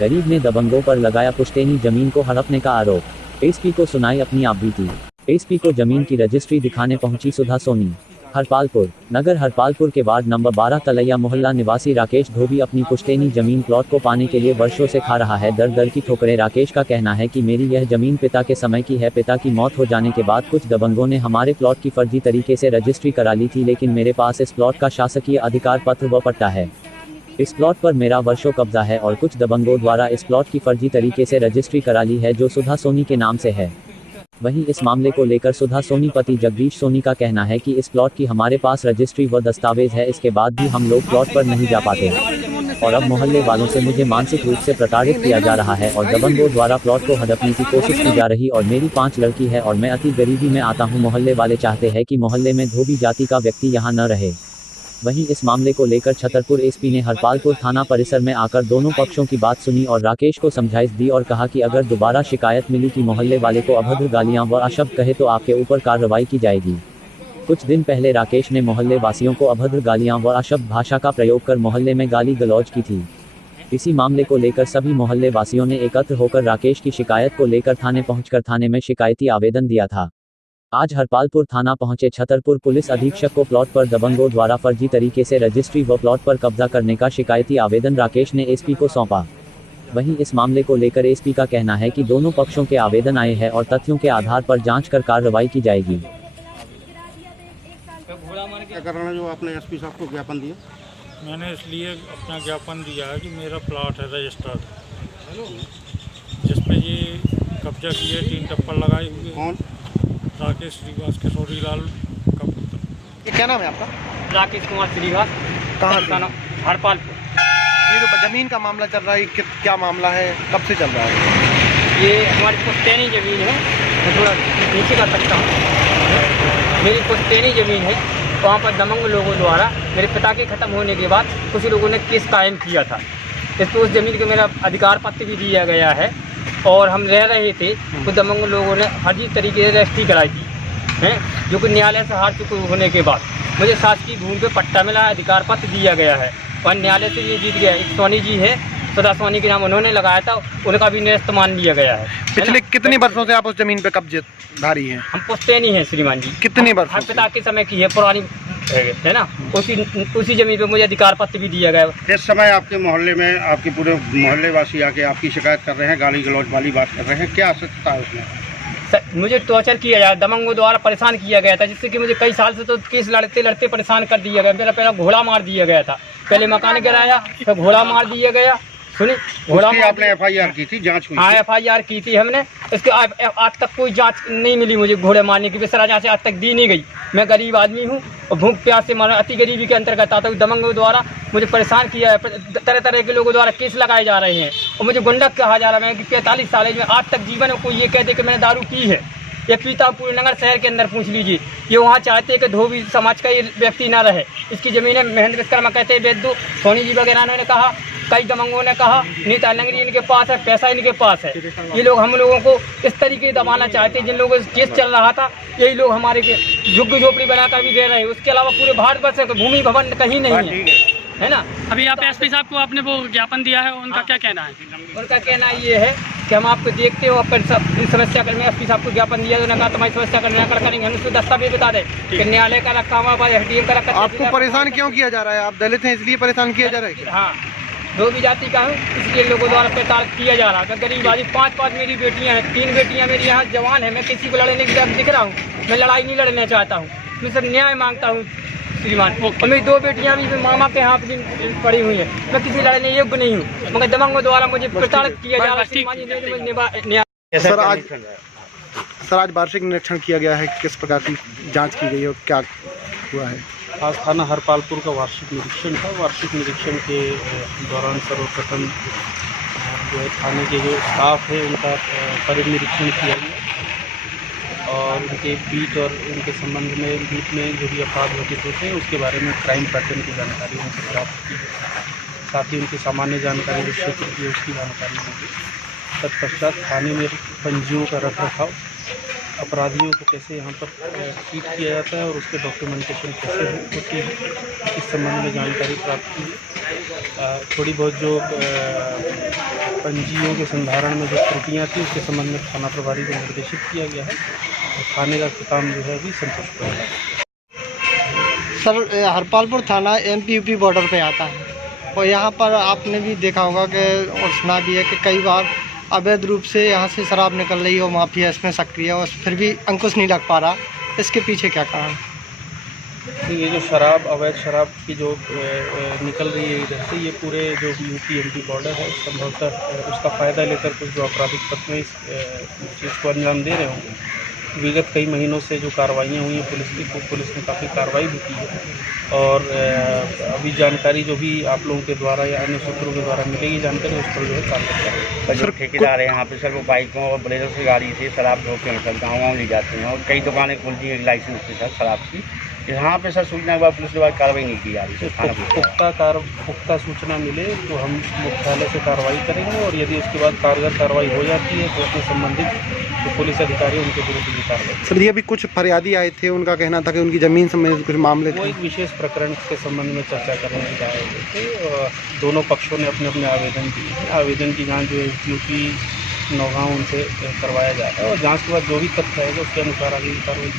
गरीब ने दबंगों पर लगाया पुश्तैनी जमीन को हड़पने का आरोप। एसपी को सुनाई अपनी आप बीती। एसपी को जमीन की रजिस्ट्री दिखाने पहुंची सुधा सोनी। हरपालपुर नगर हरपालपुर के वार्ड नंबर 12 तलैया मोहल्ला निवासी राकेश धोबी अपनी पुश्तैनी जमीन प्लॉट को पाने के लिए वर्षों से खा रहा है दर दर की ठोकरें। राकेश का कहना है कि मेरी यह जमीन पिता के समय की है। पिता की मौत हो जाने के बाद कुछ दबंगों ने हमारे प्लॉट की फर्जी तरीके से रजिस्ट्री करा ली थी, लेकिन मेरे पास इस प्लॉट का शासकीय अधिकार पत्र व पट्टा है। इस प्लॉट पर मेरा वर्षों कब्जा है और कुछ दबंगों द्वारा इस प्लॉट की फर्जी तरीके से रजिस्ट्री करा ली है, जो सुधा सोनी के नाम से है। वहीं इस मामले को लेकर सुधा सोनी पति जगदीश सोनी का कहना है कि इस प्लॉट की हमारे पास रजिस्ट्री व दस्तावेज है, इसके बाद भी हम लोग प्लॉट पर नहीं जा पाते और अब मोहल्ले वालों से मुझे मानसिक रूप से प्रताड़ित किया जा रहा है और दबंगों द्वारा प्लॉट को हड़पने की कोशिश की जा रही और मेरी 5 लड़की है और मैं अति गरीबी में आता हूँ। मोहल्ले वाले चाहते हैं कि मोहल्ले में धोबी जाति का व्यक्ति यहाँ न रहे। वहीं इस मामले को लेकर छतरपुर एसपी ने हरपालपुर थाना परिसर में आकर दोनों पक्षों की बात सुनी और राकेश को समझाइश दी और कहा कि अगर दोबारा शिकायत मिली कि मोहल्ले वाले को अभद्र गालियां व अशब्द कहे तो आपके ऊपर कार्रवाई की जाएगी। कुछ दिन पहले राकेश ने मोहल्ले वासियों को अभद्र गालियां व अशब्द भाषा का प्रयोग कर मोहल्ले में गाली गलौज की थी। इसी मामले को लेकर सभी मोहल्ले वासियों ने एकत्र होकर राकेश की शिकायत को लेकर थाने पहुंचकर थाने में शिकायती आवेदन दिया था। आज हरपालपुर थाना पहुंचे छतरपुर पुलिस अधीक्षक को प्लॉट पर दबंगों द्वारा फर्जी तरीके से रजिस्ट्री व प्लॉट पर कब्जा करने का शिकायती आवेदन राकेश ने एसपी को सौंपा। वहीं इस मामले को लेकर एसपी का कहना है कि दोनों पक्षों के आवेदन आए हैं और तथ्यों के आधार पर जांच कर कार्रवाई की जाएगी। क्या करना जो आपने एसपी साहब को ज्ञापन दिया? मैंने इसलिए अपना ज्ञापन दिया है कि मेरा प्लॉट है रजिस्टर्ड, जिसमें ये कब्जा किए 3 टप्पर लगाए हुए। कौन? राकेश श्रीवास किशोरीलाल का पुत्र। ये क्या नाम है आपका? राकेश कुमार श्रीवास। कहाँ का नाम? हरपालपुर। ये जो जमीन का मामला चल रहा है, क्या मामला है, कब से चल रहा है? ये हमारी पुश्तैनी ज़मीन है। मैं थोड़ा नीचे कर सकता हूँ। मेरी पुश्तैनी ज़मीन है। वहाँ पर दबंग लोगों द्वारा मेरे पिता के ख़त्म होने के बाद कुछ लोगों ने केस कायम किया था। इसको उस ज़मीन के मेरा अधिकार पत्र भी दिया गया है और हम रह रहे थे। तो दबंग लोगों ने हर तरीके से रजिस्ट्री कराई थी हैं, जो कि न्यायालय से हार चुके होने के बाद मुझे शासकीय भूमि पे पट्टा मिला, अधिकार पत्र दिया गया है और न्यायालय से ये जीत गया। एक सोनी जी है, सुधा सोनी के नाम उन्होंने लगाया था, उनका भी निरस्त मान लिया गया है। पिछले कितने वर्षों से आप उस जमीन पे कब्जेदारी हैं? हम पुश्तैनी हैं श्रीमान जी। कितने वर्षों? हर पिता के समय की है, पुरानी है ना। उसी जमीन पे मुझे अधिकार पत्र भी दिया गया। इस समय आपके मोहल्ले में आपके पूरे मोहल्ले वासी आके आपकी शिकायत कर रहे हैं, गाली गलौज वाली बात कर रहे हैं, क्या सत्यता है उसमें? मुझे टॉर्चर किया जाए, दबंगों द्वारा परेशान किया गया था, जिससे कि मुझे कई साल से तो केस लड़ते लड़ते परेशान कर दिया गया। मेरा पहला घोड़ा मार दिया गया था, पहले मकान गिराया फिर घोड़ा मार दिया गया। सुनी, घोड़ा आपने एफआईआर की थी, जांच हुई? हाँ, एफआईआर की थी हमने। इसके आज तक कोई जांच नहीं मिली मुझे। घोड़े मारने की सजा जांच आज तक दी नहीं गई। मैं गरीब आदमी हूँ और भूख प्यास से मारा, अति गरीबी के अंतर्गत आता हूँ। दबंगों द्वारा मुझे परेशान किया है, तरह तरह के लोगों द्वारा केस लगाए जा रहे हैं और मुझे गुंडा कहा जा रहा है कि 45 साल में आज तक जीवन में कोई ये कहते कि मैंने दारू पी है। ये पीता पूरे नगर शहर के अंदर पूछ लीजिए। ये वहाँ चाहते हैं कि धोबी समाज का ये व्यक्ति ना रहे। इसकी ज़मीनें महेंद्र विश्वकर्मा कहते हैं बेच दो। सोनी जी वगैरह ने कहा, कई दबंगों ने कहा, नीता लंगरी इनके पास है, पैसा इनके पास है। ये लोग हम लोगों को इस तरीके दबाना चाहते हैं। जिन लोगों का केस चल रहा था, यही लोग हमारे झुग्गी झोपड़ी बनाकर भी दे रहे हैं। उसके अलावा पूरे भारतवर्ष में भूमि भवन कहीं नहीं है ना। अभी आप एसपी साहब को आपने वो ज्ञापन दिया है, उनका क्या कहना है? उनका कहना ये है कि हम आपको देखते हो, अपन सब समस्या करने एसपी साहब को ज्ञापन दिया, तो कहा तुम्हारी समस्या का निराकरण करेंगे। हम उसको दस्तावेज बता दें कि न्यायालय का रखा हुआ, एसडीएम का रखा। आपको परेशान क्यों किया जा रहा है? आप दलित हैं इसलिए परेशान किया जा रहा है? हाँ, धोबी जाति का हूँ, इसलिए लोगों द्वारा प्रताड़ित किया जा रहा है। गरीब आदमी, 5 मेरी बेटियाँ हैं, 3 बेटियाँ मेरी यहाँ जवान है। मैं किसी को लड़ने के लिए दिख रहा हूँ, मैं लड़ाई नहीं लड़ना चाहता हूँ, मैं सब न्याय मांगता हूँ श्रीमान। और मेरी 2 बेटियाँ भी मामा के हाथ पड़ी हुई हैं। मैं किसी लड़ने योग्य नहीं हूँ, मगर दबंगों द्वारा मुझे प्रताड़ित किया जा रहा है। सर आज वार्षिक निरीक्षण किया गया है, किस प्रकार की जांच की गई है और क्या हुआ है? आज थाना हरपालपुर का वार्षिक निरीक्षण था। वार्षिक निरीक्षण के दौरान सर्वप्रथम जो है थाने के जो स्टाफ है उनका परिनिरीक्षण किया गया और उनके बीट और उनके संबंध में बीट में जो भी अपराध घटित होते हैं उसके बारे में क्राइम पैटर्न की जानकारी उनसे प्राप्त की। साथ ही उनकी सामान्य जानकारी जो क्षेत्र की उसकी जानकारी होगी। तत्पश्चात थाने में पंजियों का रख रखाव, अपराधियों को कैसे यहाँ पर ट्रीट किया जाता है और उसके डॉक्यूमेंटेशन कैसे होती है, इस संबंध में जानकारी प्राप्त की। थोड़ी बहुत जो पंजियों के संधारण में जो त्रुटियाँ थी उसके संबंध में थाना प्रभारी को निर्देशित किया गया है और थाने का काम जो है अभी संतुष्ट होगा। सर, हरपालपुर थाना MP-UP बॉर्डर पे आता है और यहाँ पर आपने भी देखा होगा कि और सुना भी है कि कई बार अवैध रूप से यहाँ से शराब निकल रही है और माफिया इसमें सक्रिय है और फिर भी अंकुश नहीं लग पा रहा। इसके पीछे क्या कारण? ये जो शराब, अवैध शराब की जो निकल रही है इधर से, ये पूरे जो UP-MP बॉर्डर है संभवतः उसका फ़ायदा लेकर कुछ जो आपराधिक तत्व इस चीज़ को अंजाम दे रहे होंगे। विगत कई महीनों से जो कार्रवाइयाँ हुई हैं पुलिस ने काफ़ी कार्रवाई भी की है और अभी जानकारी जो भी आप लोगों के द्वारा या अन्य सूत्रों के द्वारा मिलेगी जानकारी, उस पर जो है कार्रवाई करेंगे। जो ठेकेदार है यहाँ पे सर, वो बाइकों और ब्लेजर से गाड़ी से शराब ढोके हैं सर, गाँव ले जाते हैं और कई दुकानें खुल दी हैं लाइसेंस के साथ शराब की। यहाँ पे सर सूचना के बाद पुलिस के बाद कार्रवाई नहीं की जा रही है। पुख्ता सूचना मिले तो हम मुख्यालय से कार्रवाई करेंगे और यदि उसके बाद कारगर कार्रवाई हो जाती है तो उसमें संबंधित जो पुलिस अधिकारी उनके विरुद्ध भी कार्रवाई। सर, ये भी कुछ फरियादी आए थे, उनका कहना था कि उनकी ज़मीन संबंधित कुछ मामले वो थे। एक विशेष प्रकरण के संबंध में चर्चा करने के लिए आए हुए थे। दोनों पक्षों ने अपने अपने आवेदन दिए। आवेदन की जाँच जो SDOP नौगांव उनसे करवाया जाता है और जाँच के बाद जो भी तथ्य आएगा उसके अनुसार आगे कार्रवाई।